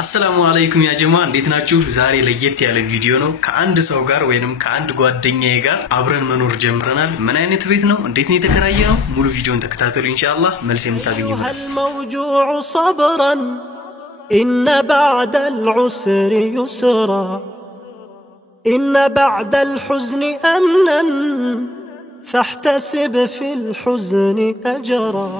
አሰላሙ አለይኩም ያ ጀማ እንዴት ናችሁ? ዛሬ ለየት ያለ ቪዲዮ ነው። ከአንድ ሰው ጋር ወይንም ከአንድ ጓደኛዬ ጋር አብረን መኖር ጀምረናል። ምን አይነት ቤት ነው? እንዴት ነው የተከራየነው? ሙሉ ቪዲዮን ተከታተሉ ኢንሻአላህ መልስ የምታገኙ ነው። الموجوع صبرا إن بعد العسر يسرا إن بعد الحزن أمنا فاحتسب في الحزن أجرا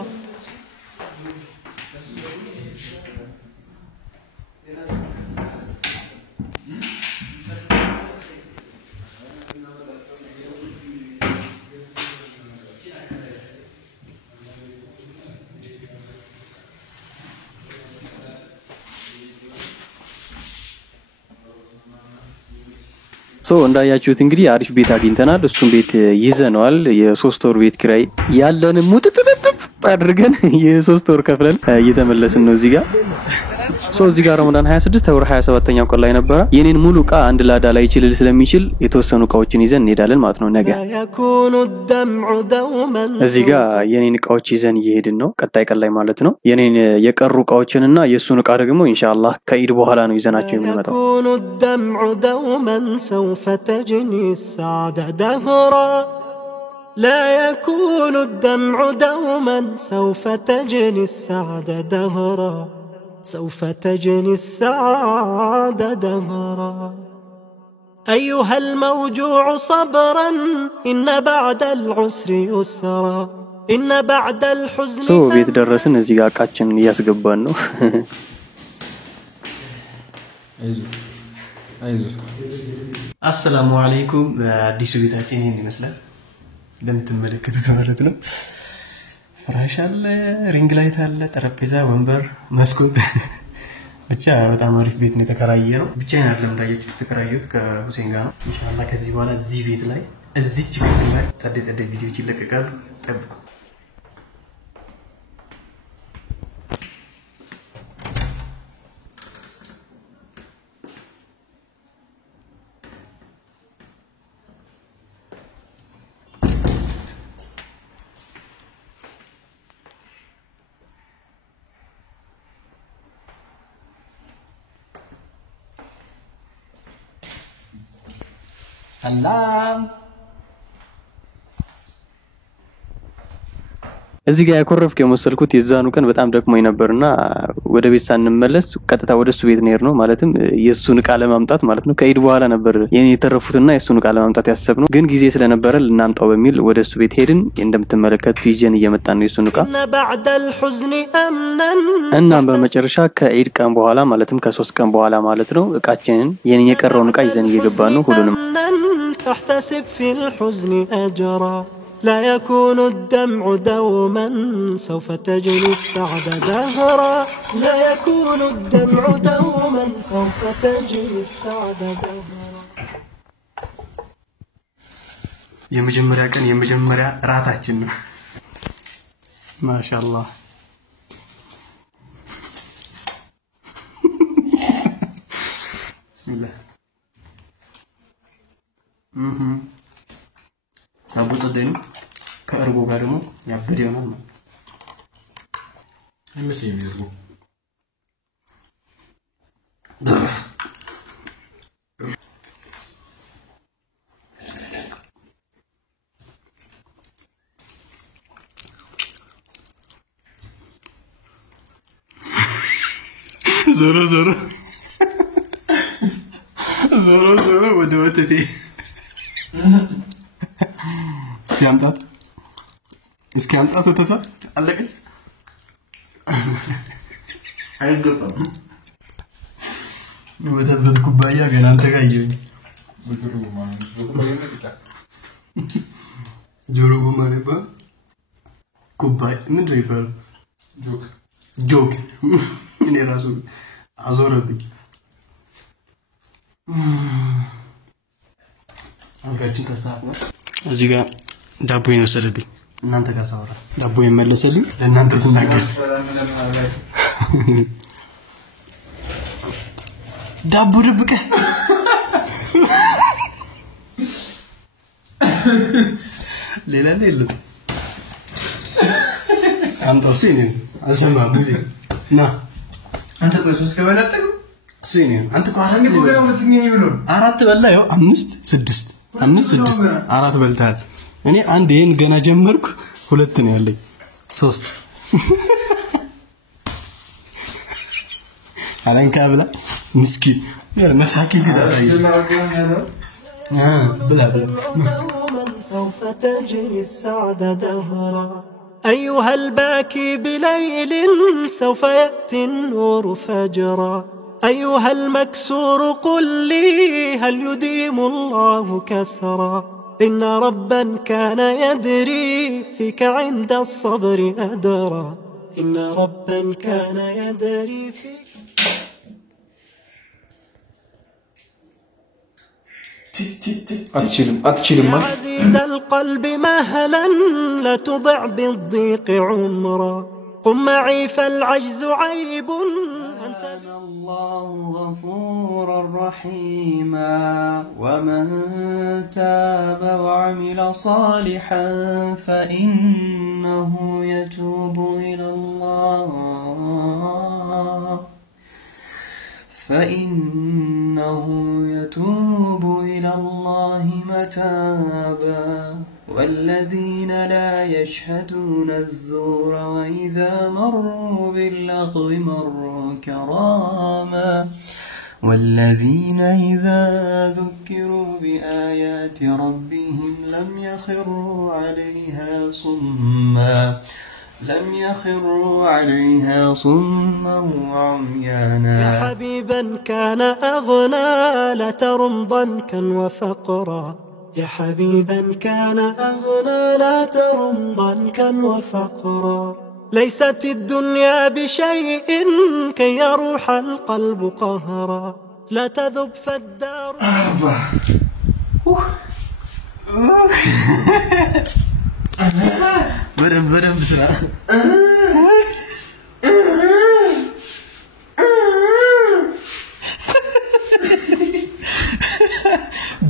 እንዳያችሁት እንግዲህ አሪፍ ቤት አግኝተናል እሱን ቤት ይዘነዋል የ3 ወር ቤት ኪራይ ያለን ሙጥጥጥጥ አድርገን የ3 ወር ከፍለን እየተመለስን ነው እዚህ ጋር እዚህ ጋር ረመዳን 26 ወር 27ኛው ቀን ላይ ነበር የኔን ሙሉ ቃ አንድ ላዳ ላይ ይችላል ስለሚችል የተወሰኑ ቃዎችን ይዘን እንሄዳለን ማለት ነው ነገ እዚህ ጋር የኔን ቃዎች ይዘን እየሄድን ነው ቀጣይ ቀን ላይ ማለት ነው የኔን የቀሩ ቃዎችንና የሱን ቃ ደግሞ ኢንሻአላህ ከኢድ በኋላ ነው ይዘናቸው የምንመጣው لا يكون الدمع دوما سوف تجني السعادة دهرا سوف تجني السعادة دهرا أيها الموجوع صبرا إن بعد العسر يسرا إن بعد الحزن ቤት ደረስን እዚህ ጋር ቃችን እያስገባን ነው አሰላሙ አለይኩም አዲሱ ቤታችን ይሄን ይመስላል እንደምትመለከቱት ማለት ነው ፍራሽ አለ ሪንግ ላይት አለ ጠረጴዛ ወንበር መስኮት ብቻ በጣም አሪፍ ቤት ነው የተከራየነው ብቻዬን አይደለም እንዳያችሁት የተከራየሁት ከሁሴን ጋር ነው ኢንሻአላህ ከዚህ በኋላ እዚህ ቤት ላይ እዚች ክፍል ላይ ጸደ ቪዲዮዎች ይለቀቃሉ ጠብቁ ሰላም እዚህ ጋር ያኮረፍኩ የመሰልኩት የዛኑ ቀን በጣም ደክሞኝ ነበርና ወደ ቤት ሳንመለስ ቀጥታ ወደ እሱ ቤት ነው ማለትም የሱን ቃ ለማምጣት ማለት ነው ከኢድ በኋላ ነበር የኔ የተረፉትና የሱን ቃ ለማምጣት ያሰብነው ግን ጊዜ ስለነበረ ልናምጣው በሚል ወደ እሱ ቤት ሄድን እንደምትመለከቱ ይጀን እየመጣን ነው የሱን ቃ እና በመጨረሻ ከኢድ ቀን በኋላ ማለትም ከ3 ቀን በኋላ ማለት ነው እቃችንን የኔ የቀረውን ቃ ይዘን እየገባን ነው ሁሉንም فاحتسب في الحزن أجرا لا يكون الدمع دوما سوف تجني السعادة دهرا لا يكون الدمع دوما سوف تجني السعادة دهرا የመጀመሪያ ቀን የመጀመሪያ ራታችን ነው ማሻአላህ ቢስሚላህ አቡ ጸደኝ ከእርጎ ጋር ደግሞ ያበደ ይሆናል ማለት አይመስልም ይርጉ ዞሮ ወደ ወተቴ ሲያምጣት እስኪያምጣት ወተታ አለቀች አይገፋም ወተት በኩባያ ገና አንተ ጋር ይየኝ ጆሮ ጉማኔ ኩባያ ምንድነው ይባላል ጆክ እኔ ራሱ አዞረብኝ አንጋችን ከስታፈ እዚህ ጋር ዳቦ ይወሰደብኝ እናንተ ጋር ሳወራ ዳቦ ይመለሰልኝ ለእናንተ ስናገር ዳቦ ድብቀ ሌላ የለም አንተ እሱ ይሄን አሰማ ሙዚ ና አንተ ቆይ ሶስት ከበላጠው سيني أنت كوارث أرات بلا يو 5 6 5 6 أرات بلتال يعني عندي جنا جمرك ሁለተኛ ያለኝ 3 አለንካ ብላ ምስኪን መስኪን ቢታሳይ بلا سوف تجري السعد دهرا أيها الباكي بليل سوف يأتي النور فجرا أيها المكسور قل لي هل يديم الله كسرا إن ربا كان يدري فيك عند الصبر أدرا إن ربا كان يدري فيك أتشيلم يا عزيز القلب مهلا لا تضع بالضيق عمرا قم معي فالعجز عيب أنت الله غفورا رحيما ومن تاب وعمل صالحا فإنه يتوب إلى الله متابا والذين لا يشهدون الزور وإذا مروا باللغو مروا كراما والذين إذا ذكروا بآيات ربهم لم يخروا عليها صما وعميانا يا حبيبا كان أغنى لا ترم ضنكا وفقرا يا حبيبا كان أغنى لا ترم ضنكا وفقرا ليست الدنيا بشيء كي يروح القلب قهرا لا تذب فالدار بدم بسرعة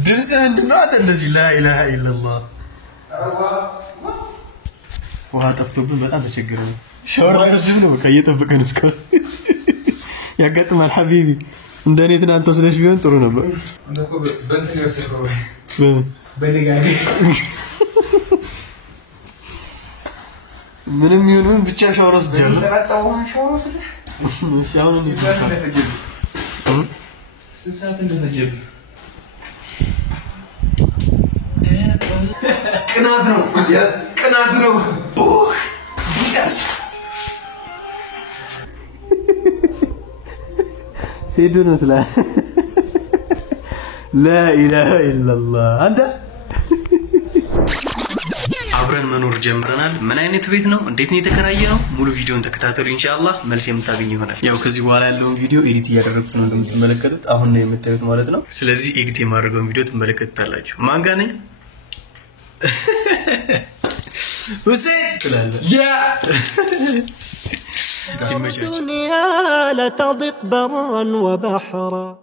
ድምጽ ምንድነው እንደዚህ لا اله الا الله ውሃ ጠፍቶብን በጣም ተቸግረን ሻወር ላይ ወስደን ነው በቃ እየጠበቀን እስከ ያጋጥማል ሐቢቢ እንደኔ ትናንት ወስደሽ ቢሆን ጥሩ ነበር እንደኮ በእንትን ያሰራው በደጋዴ ምንም ይሁን ብቻ ሻወር ወስጃለሁ ተጣጣው ሻወር ወስደሽ ሻወር እንደፈጀብ ስንት እንደፈጀብ ቅናት ነው ቢያስ سيدون مثلا لا إله إلا الله أنت አብረን መኖር ጀምረናል ምን አይነት ቤት ነው እንዴት ነው የተከራየው ሙሉ ቪዲዮን ተከታተሉ ኢንሻአላህ መልስ የምታገኙ ይሆናል ያው ከዚህ በኋላ ያለውን ቪዲዮ ኤዲት እያደረኩት ነው እንደምትመለከቱት አሁን ነው የምታዩት ማለት ነው ስለዚህ ኤዲት የማደርገውን ቪዲዮ ትመለከቱታላችሁ ማን ጋር ነኝ حسين يا الدنيا لا تضق برا وبحرا